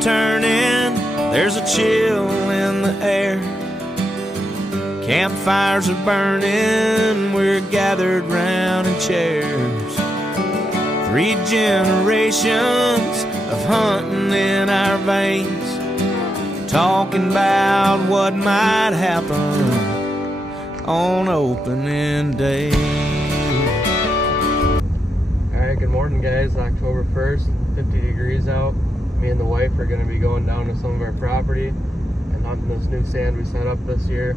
are turning, there's a chill in the air. Campfires are burning, we're gathered round in chairs. 3 generations of hunting in our veins, talking about what might happen on opening day. Alright, good morning guys. October 1st, 50 degrees out. Me and the wife are going to be going down to some of our property and hunting this new sand we set up this year.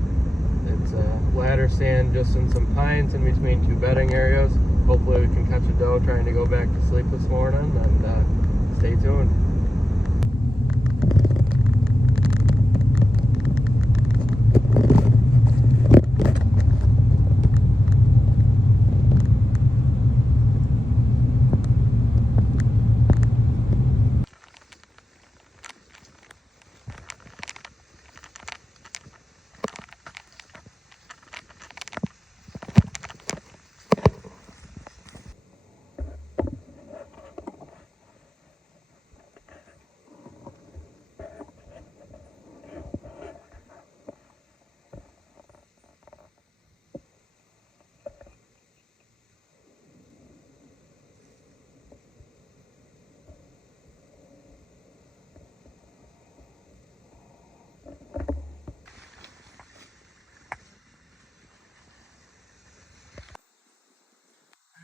It's ladder sand just in some pines in between 2 bedding areas. Hopefully we can catch a doe trying to go back to sleep this morning, and stay tuned.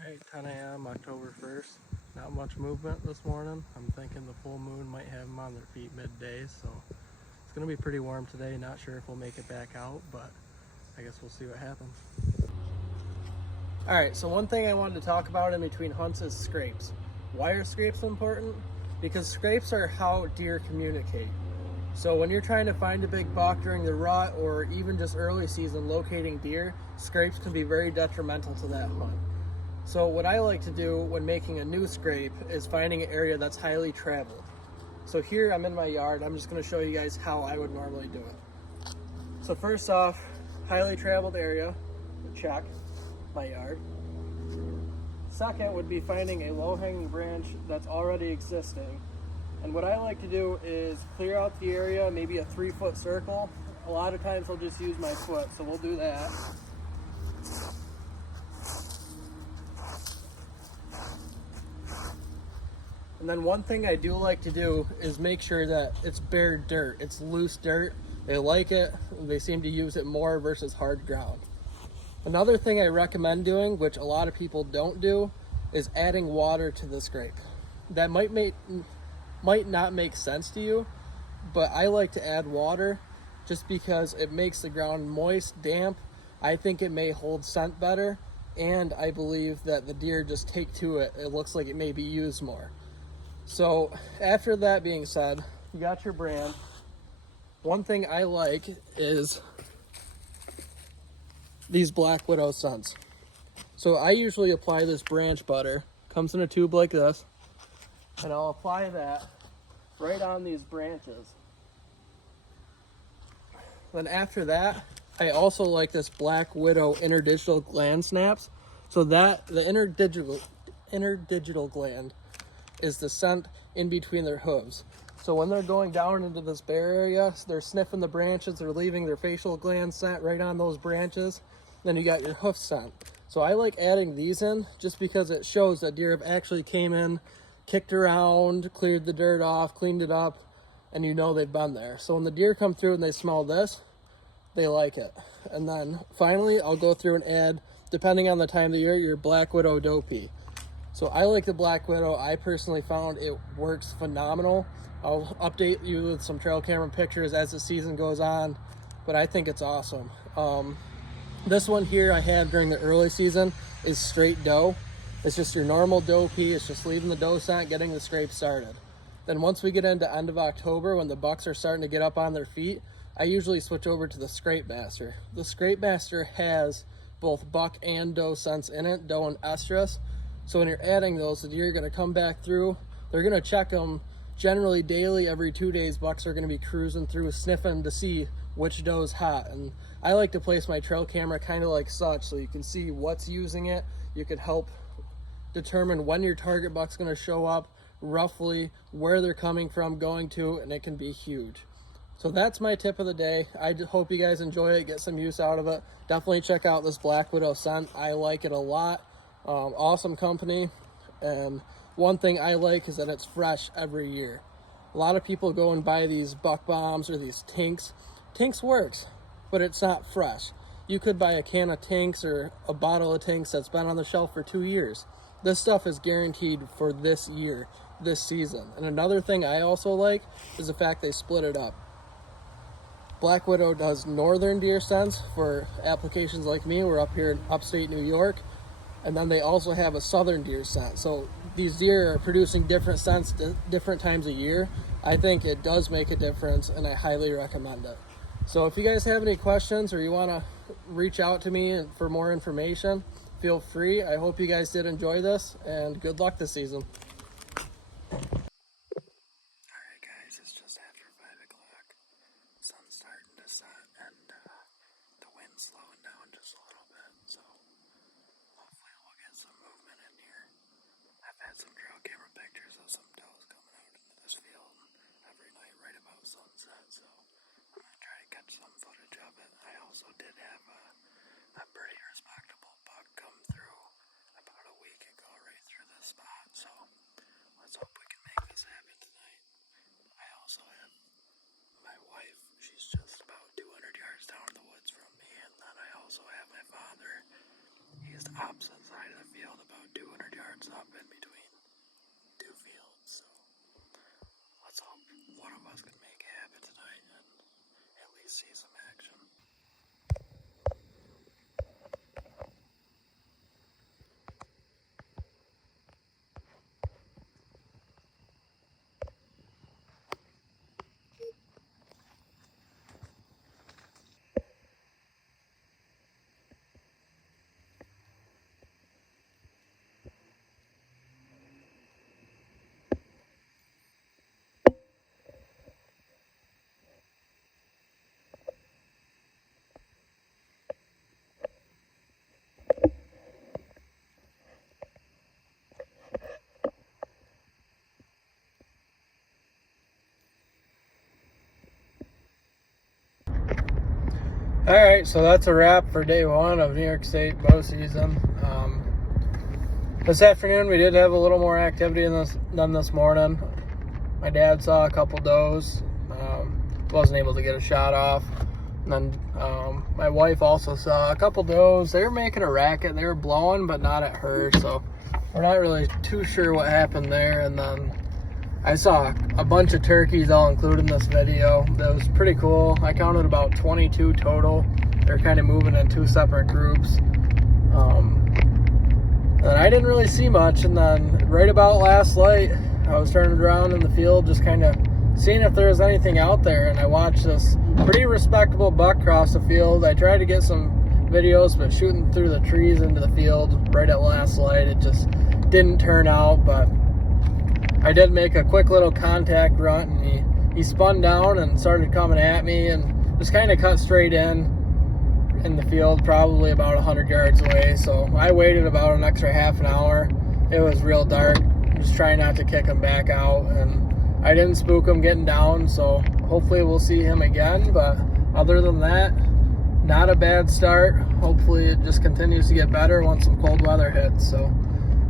Alright, 10 a.m. October 1st. Not much movement this morning. I'm thinking the full moon might have them on their feet midday, so it's going to be pretty warm today. Not sure if we'll make it back out, but I guess we'll see what happens. Alright, so one thing I wanted to talk about in between hunts is scrapes. Why are scrapes important? Because scrapes are how deer communicate. So when you're trying to find a big buck during the rut or even just early season locating deer, scrapes can be very detrimental to that hunt. So what I like to do when making a new scrape is finding an area that's highly traveled. So here I'm in my yard. I'm just going to show you guys how I would normally do it. So first off, highly traveled area, check my yard. Second would be finding a low-hanging branch that's already existing. And what I like to do is clear out the area, maybe a 3-foot circle. A lot of times I'll just use my foot, so we'll do that. And then one thing I do like to do is make sure that it's bare dirt. It's loose dirt. They like it. They seem to use it more versus hard ground. Another thing I recommend doing, which a lot of people don't do, is adding water to the scrape. That might not make sense to you, but I like to add water just because it makes the ground moist, damp. I think it may hold scent better, and I believe that the deer just take to it. It looks like it may be used more. So after that being said, you got your brand. One thing I like is these Black Widow scents. So I usually apply this branch butter, comes in a tube like this, and I'll apply that right on these branches. Then after that, I also like this Black Widow interdigital gland snaps. So that the interdigital gland is the scent in between their hooves. So when they're going down into this bare area, they're sniffing the branches, they're leaving their facial gland scent right on those branches. Then you got your hoof scent. So I like adding these in just because it shows that deer have actually came in, kicked around, cleared the dirt off, cleaned it up, and you know they've been there. So when the deer come through and they smell this, they like it. And then finally, I'll go through and add, depending on the time of the year, your Black Widow doe pee. So I like the Black Widow. I personally found it works phenomenal. I'll update you with some trail camera pictures as the season goes on, but I think it's awesome. This one here I had during the early season is straight doe. It's just your normal doe pee. It's just leaving the doe scent, getting the scrape started. Then once we get into end of October, when the bucks are starting to get up on their feet, I usually switch over to the Scrape Master. The Scrape Master has both buck and doe scents in it, doe and estrus. So when you're adding those, the deer are going to come back through. They're going to check them generally daily. Every 2 days, bucks are going to be cruising through, sniffing to see which doe is hot. And I like to place my trail camera kind of like such, so you can see what's using it. You can help determine when your target buck's going to show up roughly where they're coming from, going to, and it can be huge. So that's my tip of the day. I hope you guys enjoy it, get some use out of it. Definitely check out this Black Widow scent. I like it a lot. Awesome company. And one thing I like is that it's fresh every year. A lot of people go and buy these Buck Bombs or these Tinks. Tinks works, but it's not fresh. You could buy a can of Tinks or a bottle of Tinks that's been on the shelf for 2 years. This stuff is guaranteed for this year, this season. And another thing I also like is the fact they split it up. Black Widow does northern deer scents for applications like me. We're up here in upstate New York. And then they also have a southern deer scent. So these deer are producing different scents different times a year. I think it does make a difference, and I highly recommend it. So if you guys have any questions or you want to reach out to me for more information, feel free. I hope you guys did enjoy this, and good luck this season. Alright guys, it's just after 5 o'clock. Sun's starting to set, and the wind's slowing down just a little bit, so hopefully we'll get some movement in here. I've had some trail camera pictures of some does coming out into this field every night right about sunset, so I'm going to try to catch some footage of it. I also did have a pretty respectable buck come through about a week ago right through this spot, so let's hope we can make this happen tonight. I also have my wife, she's just about 200 yards down the woods from me, and then I also have my father. He's the opposite side of the field, about 200 yards up in between two fields, so let's hope one of us can make it happen tonight and at least see some action. All right, so that's a wrap for day one of New York State bow season. This afternoon we did have a little more activity than this morning. My dad saw a couple does, wasn't able to get a shot off. And then my wife also saw a couple does. They were making a racket. They were blowing, but not at her, so we're not really too sure what happened there. And then I saw a bunch of turkeys all included in this video. That was pretty cool. I counted about 22 total. They're kind of moving in two separate groups. And I didn't really see much. And then right about last light, I was turning around in the field just kind of seeing if there was anything out there. And I watched this pretty respectable buck cross the field. I tried to get some videos, but shooting through the trees into the field right at last light, it just didn't turn out. But I did make a quick little contact grunt, and he spun down and started coming at me and just kind of cut straight in the field, probably about 100 yards away. So I waited about an extra half an hour. It was real dark, just trying not to kick him back out, and I didn't spook him getting down, so hopefully we'll see him again. But other than that, not a bad start. Hopefully it just continues to get better once some cold weather hits. So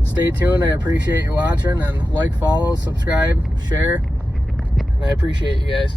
stay tuned. I appreciate you watching, and like, follow, subscribe, share, and I appreciate you guys.